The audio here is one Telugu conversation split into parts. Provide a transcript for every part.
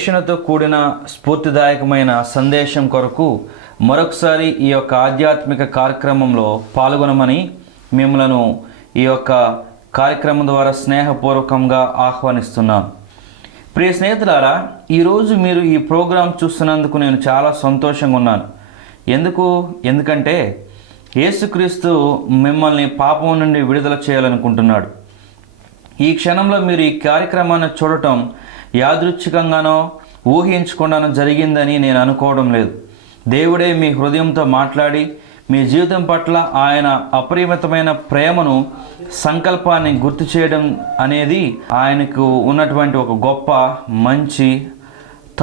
నిరీక్షణతో కూడిన స్ఫూర్తిదాయకమైన సందేశం కొరకు మరొకసారి ఈ యొక్క ఆధ్యాత్మిక కార్యక్రమంలో పాల్గొనమని మిమ్మలను ఈ యొక్క కార్యక్రమం ద్వారా స్నేహపూర్వకంగా ఆహ్వానిస్తున్నాను. ప్రియ స్నేహితులారా, ఈరోజు మీరు ఈ ప్రోగ్రాం చూస్తున్నందుకు నేను చాలా సంతోషంగా ఉన్నాను. ఎందుకంటే యేసుక్రీస్తు మిమ్మల్ని పాపం నుండి విడుదల చేయాలనుకుంటున్నాడు. ఈ క్షణంలో మీరు ఈ కార్యక్రమాన్ని చూడటం యాదృచ్ఛికంగానో ఊహించకుండానో జరిగిందని నేను అనుకోవడం లేదు. దేవుడే మీ హృదయంతో మాట్లాడి మీ జీవితం పట్ల ఆయన అపరిమితమైన ప్రేమను, సంకల్పాన్ని గుర్తు చేయడం అనేది ఆయనకు ఉన్నటువంటి ఒక గొప్ప మంచి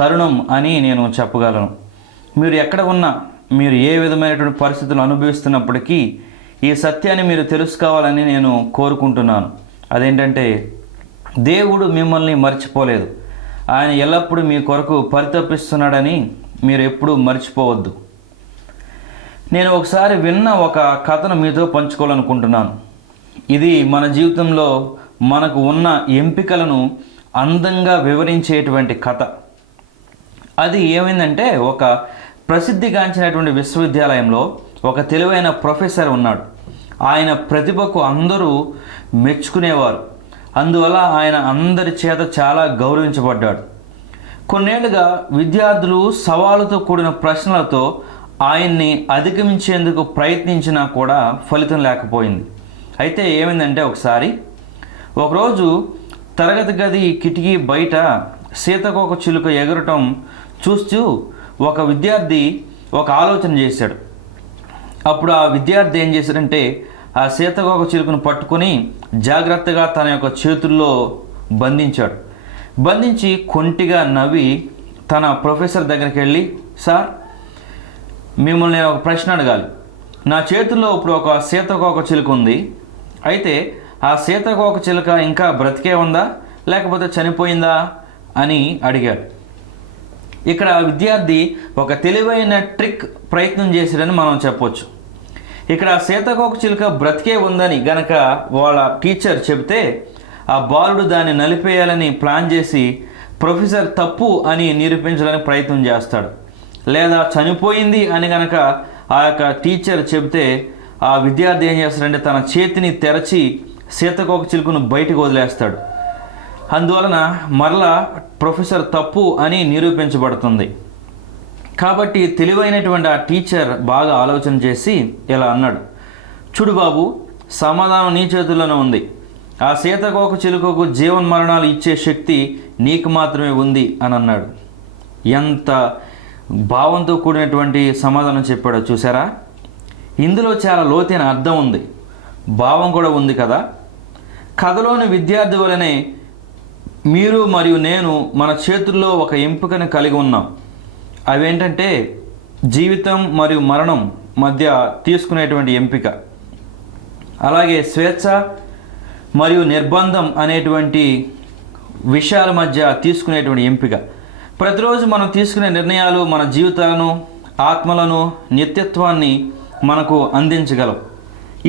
తరుణం అని నేను చెప్పగలను. మీరు ఎక్కడ ఉన్నా, మీరు ఏ విధమైనటువంటి పరిస్థితులు అనుభవిస్తున్నప్పటికీ ఈ సత్యాన్ని మీరు తెలుసుకోవాలని నేను కోరుకుంటున్నాను. అదేంటంటే, దేవుడు మిమ్మల్ని మర్చిపోలేదు. ఆయన ఎల్లప్పుడూ మీ కొరకు పరితపిస్తున్నాడని మీరు ఎప్పుడూ మర్చిపోవద్దు. నేను ఒకసారి విన్న ఒక కథను మీతో పంచుకోవాలనుకుంటున్నాను. ఇది మన జీవితంలో మనకు ఉన్న ఎంపికలను అందంగా వివరించేటువంటి కథ. అది ఏమైందంటే, ఒక ప్రసిద్ధిగాంచినటువంటి విశ్వవిద్యాలయంలో ఒక తెలివైన ప్రొఫెసర్ ఉన్నాడు. ఆయన ప్రతిభకు అందరూ మెచ్చుకునేవారు. అందువల్ల ఆయన అందరి చేత చాలా గౌరవించబడ్డాడు. కొన్నేళ్లుగా విద్యార్థులు సవాలుతో కూడిన ప్రశ్నలతో ఆయన్ని అధిగమించేందుకు ప్రయత్నించినా కూడా ఫలితం లేకపోయింది. అయితే ఏమైందంటే, ఒకరోజు తరగతి గది కిటికీ బయట సీతకోక చిలుక ఎగరటం చూస్తూ ఒక విద్యార్థి ఒక ఆలోచన చేశాడు. అప్పుడు ఆ విద్యార్థి ఏం చేశాడంటే, ఆ సీతకోక చిలుకను పట్టుకొని జాగ్రత్తగా తన యొక్క చేతుల్లో బంధించాడు. బంధించి కొంటిగా నవ్వి తన ప్రొఫెసర్ దగ్గరికి వెళ్ళి, సార్, మిమ్మల్ని నేను ఒక ప్రశ్న అడగాలి. నా చేతుల్లో ఇప్పుడు ఒక సీతకోక చిలుక ఉంది. అయితే ఆ సీతకోక చిలుక ఇంకా బ్రతికే ఉందా లేకపోతే చనిపోయిందా అని అడిగాడు. ఇక్కడ విద్యార్థి ఒక తెలివైన ట్రిక్ ప్రయత్నం చేశాడని మనం చెప్పొచ్చు. ఇక్కడ సీతకోక చిలుక బ్రతికే ఉందని గనక వాళ్ళ టీచర్ చెబితే, ఆ బాలుడు దాన్ని నలిపేయాలని ప్లాన్ చేసి ప్రొఫెసర్ తప్పు అని నిరూపించడానికి ప్రయత్నం చేస్తాడు. లేదా చనిపోయింది అని గనక ఆ యొక్క టీచర్ చెబితే, ఆ విద్యార్థి ఏం చేస్తాడంటే తన చేతిని తెరచి సీతకోక చిలుకను బయటకు వదిలేస్తాడు. అందువలన మరలా ప్రొఫెసర్ తప్పు అని నిరూపించబడుతుంది. కాబట్టి తెలివైనటువంటి ఆ టీచర్ బాగా ఆలోచన చేసి ఇలా అన్నాడు, చూడు బాబు, సమాధానం నీ చేతుల్లోనే ఉంది. ఆ సీతకోక చిలుకకు జీవన్మరణాలు ఇచ్చే శక్తి నీకు మాత్రమే ఉంది అని అన్నాడు. ఎంత భావంతో కూడినటువంటి సమాధానం చెప్పాడో చూసారా? ఇందులో చాలా లోతైన అర్థం ఉంది, భావం కూడా ఉంది కదా. కథలోని విద్యార్థి వలనే మీరు మరియు నేను మన చేతుల్లో ఒక ఎంపికను కలిగి ఉన్నాం. అవేంటంటే, జీవితం మరియు మరణం మధ్య తీసుకునేటువంటి ఎంపిక, అలాగే స్వేచ్ఛ మరియు నిర్బంధం అనేటువంటి విషయాల మధ్య తీసుకునేటువంటి ఎంపిక. ప్రతిరోజు మనం తీసుకునే నిర్ణయాలు మన జీవితాలను, ఆత్మలను, నిత్యత్వాన్ని మనకు అందించగలవు.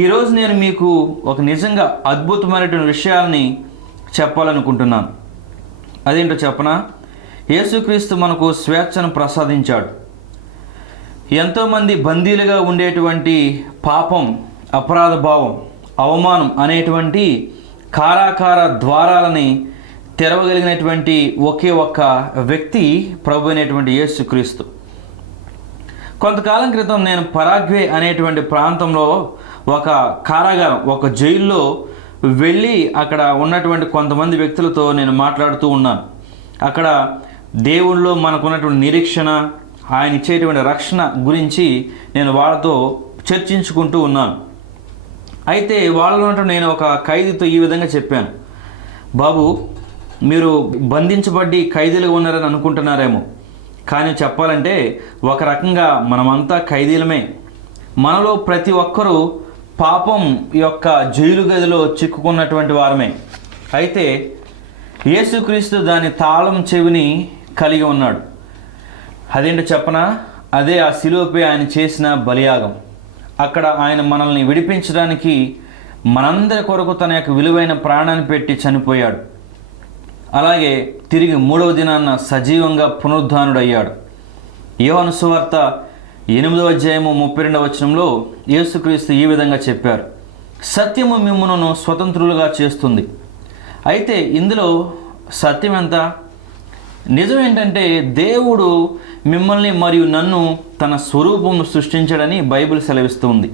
ఈరోజు నేను మీకు ఒక నిజంగా అద్భుతమైనటువంటి విషయాల్ని చెప్పాలనుకుంటున్నాను. అదేంటో చెప్పనా? యేసుక్రీస్తు మనకు స్వేచ్ఛను ప్రసాదించాడు. ఎంతోమంది బందీలుగా ఉండేటువంటి పాపం, అపరాధ భావం, అవమానం అనేటువంటి కారాకార ద్వారాలని తెరవగలిగినటువంటి ఒకే ఒక్క వ్యక్తి ప్రభు అయినటువంటి యేసుక్రీస్తు. కొంతకాలం క్రితం నేను పరాగ్వే అనేటువంటి ప్రాంతంలో ఒక కారాగారం, ఒక జైల్లో వెళ్ళి అక్కడ ఉన్నటువంటి కొంతమంది వ్యక్తులతో నేను మాట్లాడుతూ ఉన్నాను. అక్కడ దేవుళ్ళలో మనకున్నటువంటి నిరీక్షణ, ఆయన ఇచ్చేటువంటి రక్షణ గురించి నేను వాళ్ళతో చర్చించుకుంటూ ఉన్నాను. అయితే వాళ్ళలో నేను ఒక ఖైదీతో ఈ విధంగా చెప్పాను, బాబు, మీరు బంధించబడి ఖైదీలుగా ఉన్నారని అనుకుంటున్నారేమో, కానీ చెప్పాలంటే ఒక రకంగా మనమంతా ఖైదీలమే. మనలో ప్రతి ఒక్కరూ పాపం యొక్క జైలు గదిలో చిక్కుకున్నటువంటి వారమే. అయితే యేసుక్రీస్తు దాని తాళం చెవిని కలిగి ఉన్నాడు. అదేంటో చెప్పనా? అదే ఆ శిలువపై ఆయన చేసిన బలియాగం. అక్కడ ఆయన మనల్ని విడిపించడానికి మనందరి కొరకు తన యొక్క విలువైన ప్రాణాన్ని పెట్టి చనిపోయాడు. అలాగే తిరిగి 3వ దినాన సజీవంగా పునరుద్ధానుడయ్యాడు. యోహాను సువార్త 8వ అధ్యాయము 32వ వచనంలో యేసుక్రీస్తు ఈ విధంగా చెప్పారు, సత్యము మిమ్మును స్వతంత్రులుగా చేస్తుంది. అయితే ఇందులో సత్యం ఎంత? నిజం ఏంటంటే దేవుడు మిమ్మల్ని మరియు నన్ను తన స్వరూపము సృష్టించాడని బైబిల్ సెలవిస్తుంది.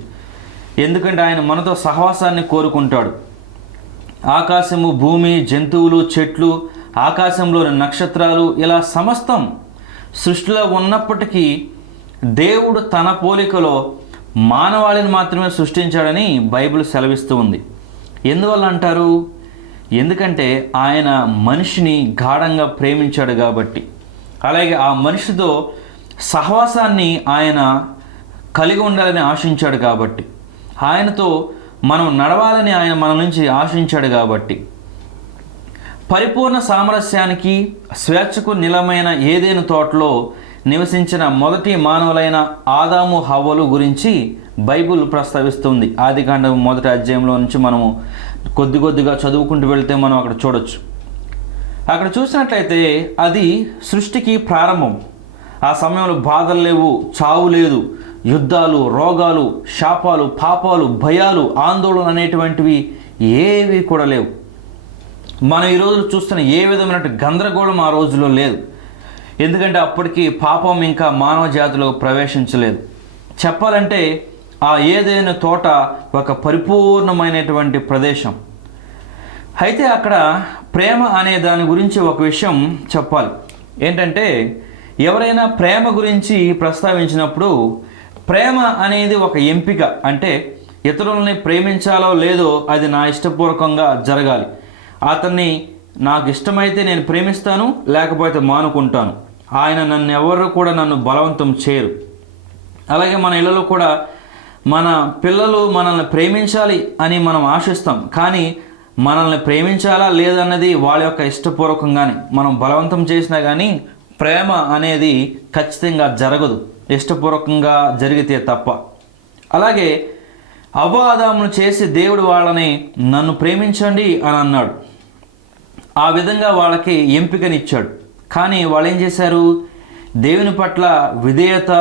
ఎందుకంటే ఆయన మనతో సహవాసాన్ని కోరుకుంటాడు. ఆకాశము, భూమి, జంతువులు, చెట్లు, ఆకాశంలోని నక్షత్రాలు, ఇలా సమస్తం సృష్టిలో ఉన్నప్పటికీ దేవుడు తన పోలికలో మానవాళిని మాత్రమే సృష్టించాడని బైబిల్ సెలవిస్తూ ఉంది. ఎందువల్ల అంటారు? ఎందుకంటే ఆయన మనిషిని గాఢంగా ప్రేమించాడు కాబట్టి, అలాగే ఆ మనిషితో సహవాసాన్ని ఆయన కలిగి ఉండాలని ఆశించాడు కాబట్టి, ఆయనతో మనం నడవాలని ఆయన మన నుంచి ఆశించాడు కాబట్టి, పరిపూర్ణ సామరస్యానికి స్వేచ్ఛకు నిలమైన ఏదైనా తోటలో నివసించిన మొదటి మానవులైన ఆదాము హవ్వలు గురించి బైబిల్ ప్రస్తావిస్తుంది. ఆదికాండం 1వ అధ్యాయంలో నుంచి మనము కొద్దిగా చదువుకుంటూ వెళ్తే మనం అక్కడ చూడొచ్చు. అక్కడ చూసినట్లయితే అది సృష్టికి ప్రారంభం. ఆ సమయంలో బాధలు లేవు, చావు లేదు, యుద్ధాలు, రోగాలు, శాపాలు, పాపాలు, భయాలు, ఆందోళన అనేటువంటివి ఏవి కూడా లేవు. మనం ఈ రోజు చూస్తున్న ఏ విధమైన గందరగోళం ఆ రోజులో లేదు. ఎందుకంటే అప్పటికి పాపం ఇంకా మానవ జాతిలో ప్రవేశించలేదు. చెప్పాలంటే ఆ ఏదైనా తోట ఒక పరిపూర్ణమైనటువంటి ప్రదేశం. అయితే అక్కడ ప్రేమ అనే దాని గురించి ఒక విషయం చెప్పాలి. ఏంటంటే ఎవరైనా ప్రేమ గురించి ప్రస్తావించినప్పుడు ప్రేమ అనేది ఒక ఎంపిక. అంటే ఇతరులని ప్రేమించాలో లేదో అది నా ఇష్టపూర్వకంగా జరగాలి. అతన్ని నాకు ఇష్టమైతే నేను ప్రేమిస్తాను, లేకపోతే మానుకుంటాను. ఆయన నన్ను ఎవరు కూడా నన్ను బలవంతం చేయరు. అలాగే మన ఇళ్ళలో కూడా మన పిల్లలు మనల్ని ప్రేమించాలి అని మనం ఆశిస్తాం. కానీ మనల్ని ప్రేమించాలా లేదన్నది వాళ్ళ యొక్క ఇష్టపూర్వకంగానే. మనం బలవంతం చేసినా కానీ ప్రేమ అనేది ఖచ్చితంగా జరగదు, ఇష్టపూర్వకంగా జరిగితే తప్ప. అలాగే అవ్వ ఆదామును చేసి దేవుడు వాళ్ళని నన్ను ప్రేమించండి అని అన్నాడు. ఆ విధంగా వాళ్ళకి ఎంపికనిచ్చాడు. కానీ వాళ్ళు ఏం చేశారు? దేవుని పట్ల విధేయత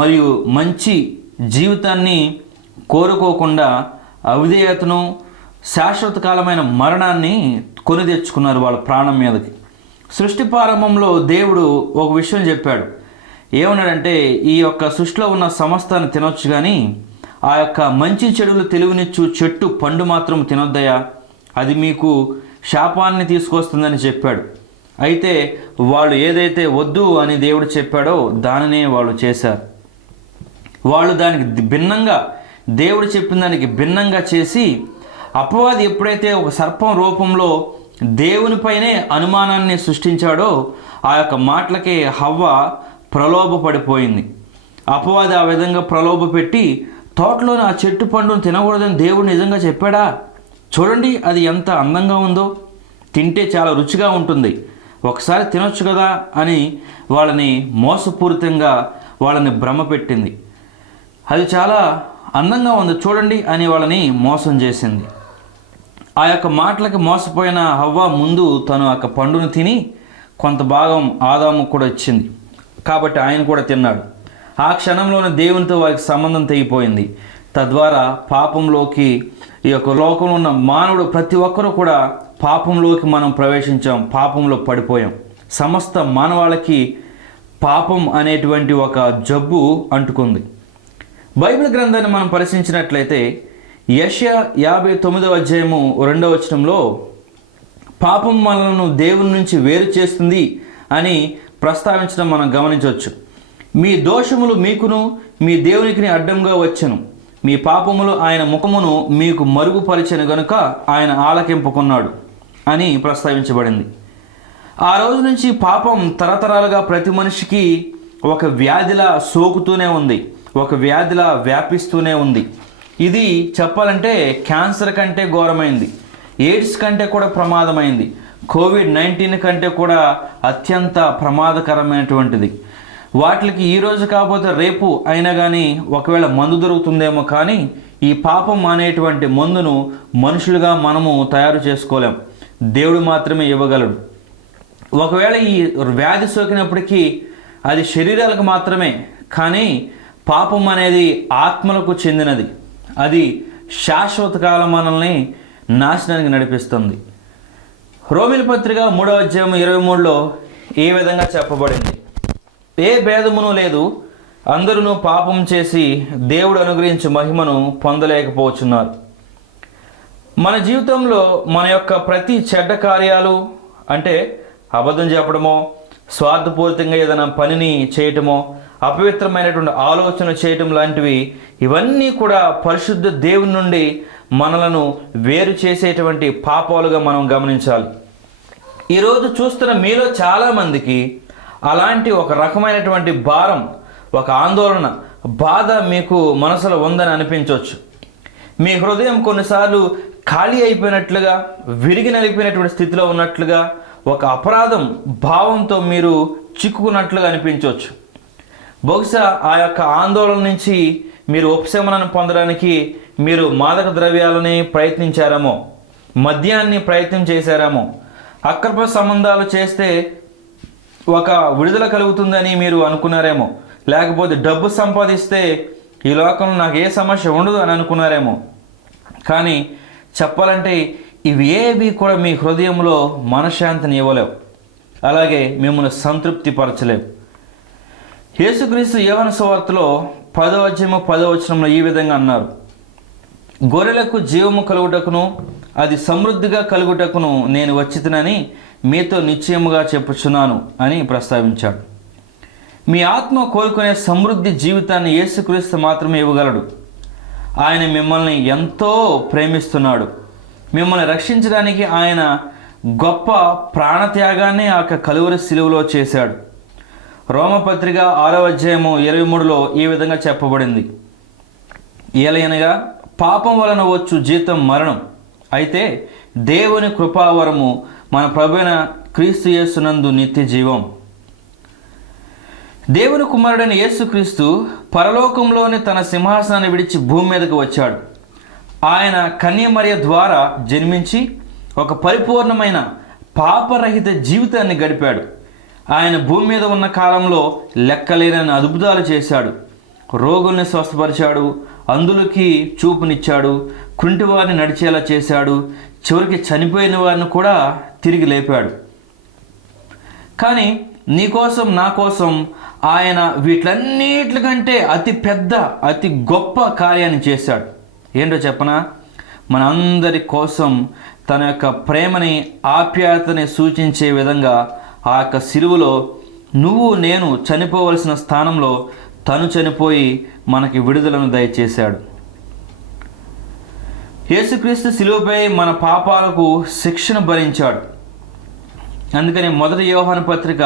మరియు మంచి జీవితాన్ని కోరుకోకుండా అవిధేయతను, శాశ్వత కాలమైన మరణాన్ని కొని తెచ్చుకున్నారు వాళ్ళ ప్రాణం మీదకి. సృష్టి ప్రారంభంలో దేవుడు ఒక విషయం చెప్పాడు. ఏమన్నాడంటే, ఈ యొక్క సృష్టిలో ఉన్న సమస్తాన్ని తినొచ్చు, కానీ ఆ యొక్క మంచి చెడులు తెలివినిచ్చు చెట్టు పండు మాత్రం తినొద్దయా, అది మీకు శాపాన్ని తీసుకొస్తుందని చెప్పాడు. అయితే వాళ్ళు ఏదైతే వద్దు అని దేవుడు చెప్పాడో దానినే వాళ్ళు చేశారు. వాళ్ళు దానికి భిన్నంగా, దేవుడు చెప్పిన దానికి భిన్నంగా చేసి, అపవాది ఎప్పుడైతే ఒక సర్పం రూపంలో దేవునిపైనే అనుమానాన్ని సృష్టించాడో ఆ యొక్క మాటలకే హవ్వ ప్రలోభపడిపోయింది. అపవాది ఆ విధంగా ప్రలోభపెట్టి తోటలోని ఆ చెట్టు పండును తినకూడదని దేవుడు నిజంగా చెప్పాడా? చూడండి అది ఎంత అందంగా ఉందో, తింటే చాలా రుచిగా ఉంటుంది, ఒకసారి తినొచ్చు కదా అని వాళ్ళని మోసపూరితంగా వాళ్ళని భ్రమపెట్టింది. అది చాలా అందంగా ఉంది చూడండి అని వాళ్ళని మోసం చేసింది. ఆ యొక్క మాటలకి మోసపోయిన హవ్వ ముందు తను ఆ యొక్క పండును తిని కొంత భాగం ఆదాము కూడా ఇచ్చింది. కాబట్టి ఆయన కూడా తిన్నాడు. ఆ క్షణంలోనే దేవునితో వారికి సంబంధం తెగిపోయింది. తద్వారా పాపంలోకి, ఈ యొక్క లోకంలో ఉన్న మానవుడు ప్రతి ఒక్కరూ కూడా పాపంలోకి మనం ప్రవేశించాం, పాపంలో పడిపోయాం. సమస్త మానవాళికి పాపం అనేటువంటి ఒక జబ్బు అంటుకుంది. బైబిల్ గ్రంథాన్ని మనం పరిశీలించినట్లయితే యెషయా 59వ అధ్యాయము 2వ వచనంలో పాపం మనలను దేవుని నుంచి వేరు చేస్తుంది అని ప్రస్తావించడం మనం గమనించవచ్చు. మీ దోషములు మీకును మీ దేవునికి అడ్డంగా వచ్చెను, మీ పాపములు ఆయన ముఖమును మీకు మరుగుపరిచెను గనుక ఆయన ఆలకింపుకున్నాడు అని ప్రస్తావించబడింది. ఆ రోజు నుంచి పాపం తరతరాలుగా ప్రతి మనిషికి ఒక వ్యాధిలా సోకుతూనే ఉంది, ఒక వ్యాధిలా వ్యాపిస్తూనే ఉంది. ఇది చెప్పాలంటే క్యాన్సర్ కంటే ఘోరమైంది, ఎయిడ్స్ కంటే కూడా ప్రమాదమైంది, కోవిడ్-19 కంటే కూడా అత్యంత ప్రమాదకరమైనటువంటిది. వాటికి ఈరోజు కాకపోతే రేపు అయినా కానీ ఒకవేళ మందు దొరుకుతుందేమో, కానీ ఈ పాపం అనేటువంటి మందును మనుషులుగా మనము తయారు చేసుకోలేం, దేవుడు మాత్రమే ఇవ్వగలడు. ఒకవేళ ఈ వ్యాధి సోకినప్పటికీ అది శరీరాలకు మాత్రమే, కానీ పాపం అనేది ఆత్మలకు చెందినది. అది శాశ్వత కాలం మనల్ని నాశనానికి నడిపిస్తుంది. రోమిల పత్రిక 3వ అధ్యాయం 23లో ఈ విధంగా చెప్పబడింది: ఏ భేదమును లేదు, అందరూ పాపం చేసి దేవుడు అనుగ్రహించే మహిమను పొందలేకపోతున్నారు. మన జీవితంలో మన యొక్క ప్రతి చెడ్డ కార్యాలు, అంటే అబద్ధం చెప్పడమో, స్వార్థపూరితంగా ఏదైనా పనిని చేయటమో, అపవిత్రమైనటువంటి ఆలోచన చేయటం లాంటివి, ఇవన్నీ కూడా పరిశుద్ధ దేవుని నుండి మనలను వేరు చేసేటువంటి పాపాలుగా మనం గమనించాలి. ఈరోజు చూస్తున్న మీలో చాలామందికి అలాంటి ఒక రకమైనటువంటి భారం, ఒక ఆందోళన, బాధ మీకు మనసులో ఉందని అనిపించవచ్చు. మీ హృదయం కొన్నిసార్లు ఖాళీ అయిపోయినట్లుగా, విరిగి నలిపినటువంటి స్థితిలో ఉన్నట్లుగా, ఒక అపరాధం భావంతో మీరు చిక్కుకున్నట్లుగా అనిపించవచ్చు. బహుశా ఆ యొక్క ఆందోళన నుంచి మీరు ఉపశమనాన్ని పొందడానికి మీరు మాదక ద్రవ్యాలని ప్రయత్నించారేమో, మద్యాన్ని ప్రయత్నం చేశారేమో, అక్రమ సంబంధాలు చేస్తే ఒక విడుదల కలుగుతుందని మీరు అనుకున్నారేమో, లేకపోతే డబ్బు సంపాదిస్తే ఈ లోకంలో నాకు ఏ సమస్య ఉండదు అని అనుకున్నారేమో. కానీ చెప్పాలంటే ఇవి ఏవి కూడా మీ హృదయంలో మనశ్శాంతిని ఇవ్వలేవు, అలాగే మిమ్మల్ని సంతృప్తి పరచలేవు. యేసుక్రీస్తు యోహాను సువార్తలో 10వ అధ్యాయం 10వ వచనంలో ఈ విధంగా అన్నారు: గొర్రెలకు జీవము కలుగుటకును అది సమృద్ధిగా కలుగుటకును నేను వచ్చితినని మీతో నిశ్చయముగా చెప్పుచున్నాను అని ప్రస్తావించాడు. మీ ఆత్మ కోరుకునే సమృద్ధి జీవితాన్ని యేసుక్రీస్తు మాత్రమే ఇవ్వగలడు. ఆయన మిమ్మల్ని ఎంతో ప్రేమిస్తున్నాడు. మిమ్మల్ని రక్షించడానికి ఆయన గొప్ప ప్రాణత్యాగాన్ని ఆ కలువరి శిలువలో చేశాడు. రోమపత్రిక 6వ అధ్యాయం 23లో ఈ విధంగా చెప్పబడింది: ఏలయనగా పాపం వలన వచ్చు జీతం మరణం, అయితే దేవుని కృపావరము మన ప్రభువైన క్రీస్తు యేసునందు నిత్య జీవం. దేవుని కుమారుడైన యేసుక్రీస్తు పరలోకంలోని తన సింహాసనాన్ని విడిచి భూమి మీదకు వచ్చాడు. ఆయన కన్యమరియ ద్వారా జన్మించి ఒక పరిపూర్ణమైన పాపరహిత జీవితాన్ని గడిపాడు. ఆయన భూమి మీద ఉన్న కాలంలో లెక్కలేనని అద్భుతాలు చేశాడు. రోగుల్ని స్వస్థపరిచాడు, అందులకి చూపునిచ్చాడు, కుంటివారిని నడిచేలా చేశాడు, చివరికి చనిపోయిన వారిని కూడా తిరిగి లేపాడు. కానీ నీకోసం, నా కోసం ఆయన వీటన్నిటికంటే అతి పెద్ద, అతి గొప్ప కార్యాన్ని చేశాడు. ఏంటో చెప్పనా? మనందరి కోసం తన యొక్క ప్రేమని, ఆప్యాయతని సూచించే విధంగా ఆ యొక్క సిలువలో నువ్వు నేను చనిపోవలసిన స్థానంలో తను చనిపోయి మనకి విడుదలను దయచేశాడు. యేసుక్రీస్తు సిలువపై మన పాపాలకు శిక్షను భరించాడు. అందుకని 1 యోహాను పత్రిక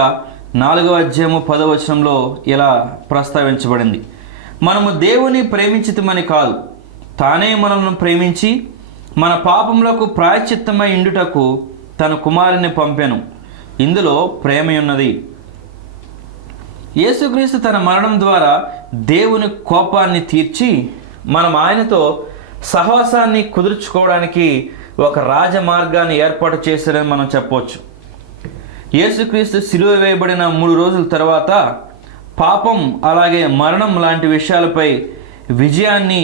4వ అధ్యాయం 10వ వచనంలో ఇలా ప్రస్తావించబడింది: మనము దేవుని ప్రేమించితమని కాదు, తానే మనల్ని ప్రేమించి మన పాపములకు ప్రాయశ్చిత్తమై ఇండుటకు తన కుమారుని పంపెను. ఇందులో ప్రేమయున్నది. యేసుక్రీస్తు తన మరణం ద్వారా దేవుని కోపాన్ని తీర్చి మనం ఆయనతో సహవాసాన్ని కుదుర్చుకోవడానికి ఒక రాజమార్గాన్ని ఏర్పాటు చేశారని మనం చెప్పవచ్చు. యేసుక్రీస్తు సిలువ వేయబడిన 3 రోజుల తర్వాత పాపం అలాగే మరణం లాంటి విషయాలపై విజయాన్ని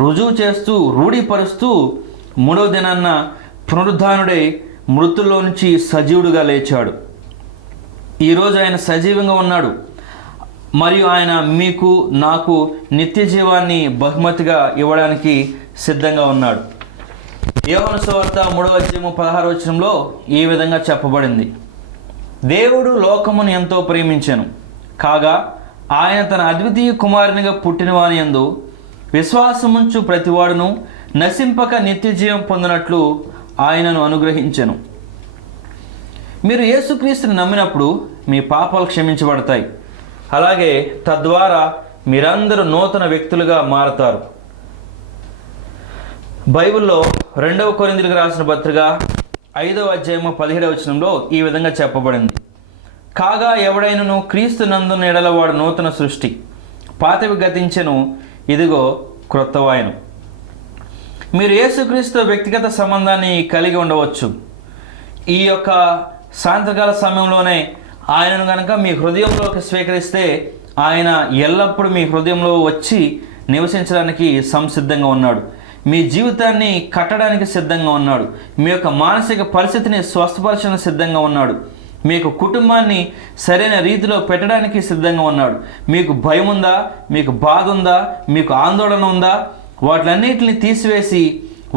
రుజువు చేస్తూ, రూఢీపరుస్తూ 3వ దినాన్న పునరుద్ధానుడై మృతుల్లో నుంచి సజీవుడుగా లేచాడు. ఈరోజు ఆయన సజీవంగా ఉన్నాడు. మరియు ఆయన మీకు, నాకు నిత్య జీవాన్ని బహుమతిగా ఇవ్వడానికి సిద్ధంగా ఉన్నాడు. యోహాను సువార్త 3వ అధ్యాయం 16వ వచనంలో ఈ విధంగా చెప్పబడింది: దేవుడు లోకమును ఎంతో ప్రేమించెను, కాగా ఆయన తన అద్వితీయ కుమారునిగా పుట్టిన వాని యందు విశ్వాసముంచు ప్రతివాడును నశింపక నిత్య జీవం పొందినట్లు ఆయనను అనుగ్రహించెను. మీరు యేసుక్రీస్తుని నమ్మినప్పుడు మీ పాపాలు క్షమించబడతాయి. అలాగే తద్వారా మీరందరూ నూతన వ్యక్తులుగా మారతారు. బైబిల్లో 2వ కొరింథీయులకు రాసిన పత్రిక 5వ అధ్యాయం 17వ వచనంలో ఈ విధంగా చెప్పబడింది: కాగా ఎవడైనను క్రీస్తు నందున్న ఎడల వాడు నూతన సృష్టి, పాతవి గతించెను, ఇదిగో క్రొత్తవాయను. మీరు యేసుక్రీస్తు వ్యక్తిగత సంబంధాన్ని కలిగి ఉండవచ్చు. ఈ యొక్క సాయంత్రకాల సమయంలోనే ఆయనను కనుక మీ హృదయంలోకి స్వీకరిస్తే ఆయన ఎల్లప్పుడూ మీ హృదయంలో వచ్చి నివసించడానికి సంసిద్ధంగా ఉన్నాడు. మీ జీవితాన్ని కట్టడానికి సిద్ధంగా ఉన్నాడు. మీ యొక్క మానసిక పరిస్థితిని స్వస్థపరచడానికి సిద్ధంగా ఉన్నాడు. మీకు కుటుంబాన్ని సరైన రీతిలో పెట్టడానికి సిద్ధంగా ఉన్నాడు. మీకు భయం ఉందా, మీకు బాధ ఉందా, మీకు ఆందోళన ఉందా, వాటిలన్నిటిని తీసివేసి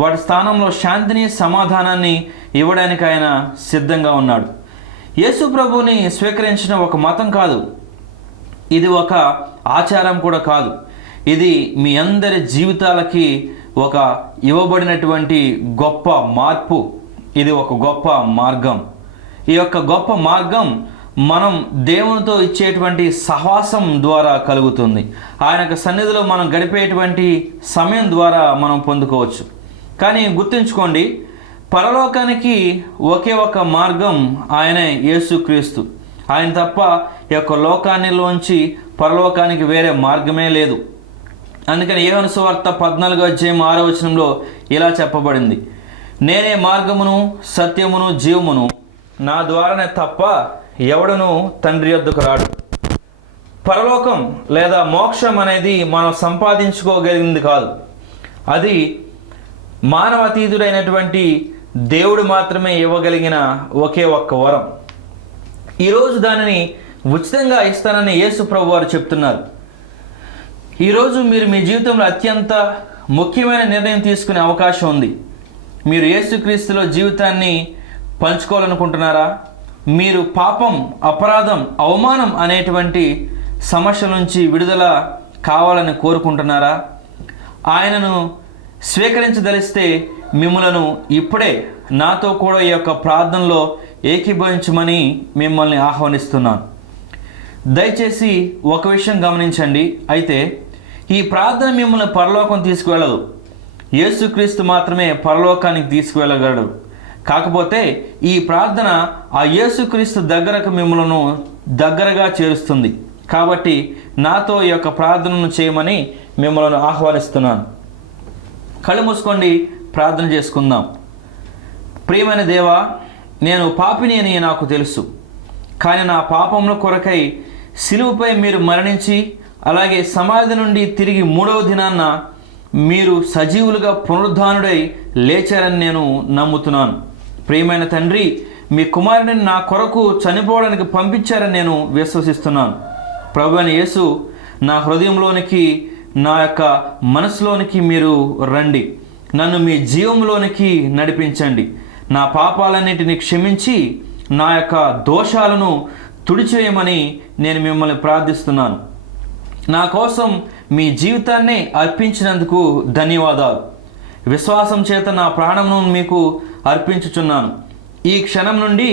వాటి స్థానంలో శాంతిని సమాధానాన్ని ఇవ్వడానికి ఆయన సిద్ధంగా ఉన్నాడు. యేసు ప్రభువుని స్వీకరించడం ఒక మతం కాదు, ఇది ఒక ఆచారం కూడా కాదు. ఇది మీ అందరి జీవితాలకి ఒక ఇవ్వబడినటువంటి గొప్ప మార్పు. ఇది ఒక గొప్ప మార్గం. ఈ యొక్క గొప్ప మార్గం మనం దేవునితో ఇచ్చేటువంటి సహవాసం ద్వారా కలుగుతుంది. ఆయన యొక్క సన్నిధిలో మనం గడిపేటువంటి సమయం ద్వారా మనం పొందుకోవచ్చు. కానీ గుర్తుంచుకోండి, పరలోకానికి ఒకే ఒక మార్గం, ఆయనే యేసుక్రీస్తు. ఆయన తప్ప ఈ యొక్క లోకానిలోంచి పరలోకానికి వేరే మార్గమే లేదు. అందుకని యోహాను సువార్త 14:6 ఇలా చెప్పబడింది, నేనే మార్గమును సత్యమును జీవమును, నా ద్వారానే తప్ప ఎవడును తండ్రి యొద్దకు రాడు. పరలోకం లేదా మోక్షం అనేది మనం సంపాదించుకోగలిగింది కాదు. అది మానవాతీతుడైనటువంటి దేవుడు మాత్రమే ఇవ్వగలిగిన ఒకే ఒక్క వరం. ఈరోజు దానిని ఉచితంగా ఇస్తానని యేసు ప్రభు వారు చెప్తున్నారు. ఈరోజు మీరు మీ జీవితంలో అత్యంత ముఖ్యమైన నిర్ణయం తీసుకునే అవకాశం ఉంది. మీరు యేసుక్రీస్తులో జీవితాన్ని పంచుకోవాలనుకుంటున్నారా? మీరు పాపం, అపరాధం, అవమానం అనేటువంటి సమస్య నుంచి విడుదల కావాలని కోరుకుంటున్నారా? ఆయనను స్వీకరించదలిస్తే మిమ్మలను ఇప్పుడే నాతో కూడా ఈ యొక్క ప్రార్థనలో ఏకీభవించమని మిమ్మల్ని ఆహ్వానిస్తున్నాను. దయచేసి ఒక విషయం గమనించండి. అయితే ఈ ప్రార్థన మిమ్మల్ని పరలోకం తీసుకువెళ్ళదు. యేసుక్రీస్తు మాత్రమే పరలోకానికి తీసుకువెళ్ళగలడు. కాకపోతే ఈ ప్రార్థన ఆ యేసుక్రీస్తు దగ్గరకు మిమ్మల్ని దగ్గరగా చేరుస్తుంది. కాబట్టి నాతో ఈ యొక్క ప్రార్థనను చేయమని మిమ్మల్ని ఆహ్వానిస్తున్నాను. కళ్ళు మూసుకోండి, ప్రార్థన చేసుకుందాం. ప్రియమైన దేవా, నేను పాపిని అని నాకు తెలుసు. కానీ నా పాపముల కొరకై సిలువపై మీరు మరణించి అలాగే సమాధి నుండి తిరిగి 3వ దినాన్న మీరు సజీవులుగా పునరుద్ధానుడై లేచారని నేను నమ్ముతున్నాను. ప్రియమైన తండ్రి, మీ కుమారుడిని నా కొరకు చనిపోవడానికి పంపించారని నేను విశ్వసిస్తున్నాను. ప్రభువైన యేసు, నా హృదయంలోనికి, నా యొక్క మనసులోనికి మీరు రండి. నన్ను మీ జీవంలోనికి నడిపించండి. నా పాపాలన్నిటిని క్షమించి నా యొక్క దోషాలను తుడిచేయమని నేను మిమ్మల్ని ప్రార్థిస్తున్నాను. నా కోసం మీ జీవితాన్ని అర్పించినందుకు ధన్యవాదాలు. విశ్వాసం చేత నా ప్రాణమును మీకు అర్పించుచున్నాను. ఈ క్షణం నుండి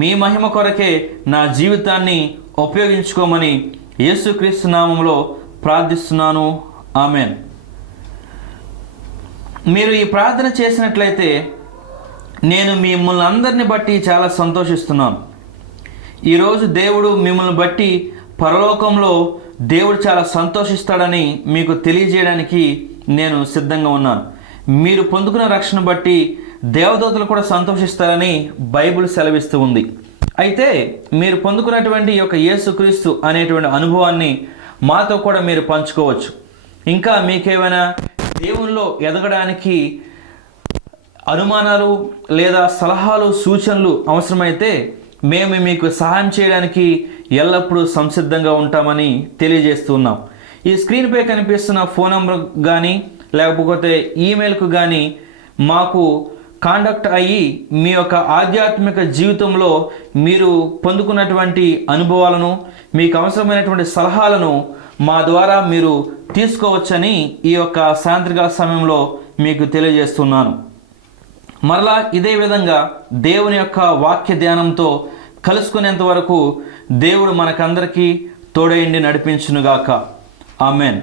మీ మహిమ కొరకే నా జీవితాన్ని ఉపయోగించుకోమని యేసుక్రీస్తు నామములో ప్రార్థిస్తున్నాను. ఆమెన్. మీరు ఈ ప్రార్థన చేసినట్లయితే నేను మిమ్మల్ని అందరిని బట్టి చాలా సంతోషిస్తున్నాను. ఈరోజు దేవుడు మిమ్మల్ని బట్టి పరలోకంలో దేవుడు చాలా సంతోషిస్తాడని మీకు తెలియజేయడానికి నేను సిద్ధంగా ఉన్నాను. మీరు పొందుకున్న రక్షణ బట్టి దేవదూతలు కూడా సంతోషిస్తారని బైబిల్ సెలవిస్తూ ఉంది. అయితే మీరు పొందుకున్నటువంటి ఈ యొక్క యేసుక్రీస్తు అనేటువంటి అనుభవాన్ని మాతో కూడా మీరు పంచుకోవచ్చు. ఇంకా మీకేమైనా దేవునిలో ఎదగడానికి అనుమానాలు లేదా సలహాలు, సూచనలు అవసరమైతే మేము మీకు సహాయం చేయడానికి ఎల్లప్పుడూ సంసిద్ధంగా ఉంటామని తెలియజేస్తున్నాం. ఈ స్క్రీన్పై కనిపిస్తున్న ఫోన్ నెంబర్ కానీ లేకపోతే ఈమెయిల్కు కానీ మాకు కాంటాక్ట్ అయ్యి మీ యొక్క ఆధ్యాత్మిక జీవితంలో మీరు పొందుకున్నటువంటి అనుభవాలను, మీకు అవసరమైనటువంటి సలహాలను మా ద్వారా మీరు తీసుకోవచ్చని ఈ యొక్క సాయంత్రకాల సమయంలో మీకు తెలియజేస్తున్నాను. మరలా ఇదే విధంగా దేవుని యొక్క వాక్య ధ్యానంతో కలుసుకునేంత వరకు దేవుడు మనకందరికీ తోడైండి నడిపించునుగాక. ఆమెన్.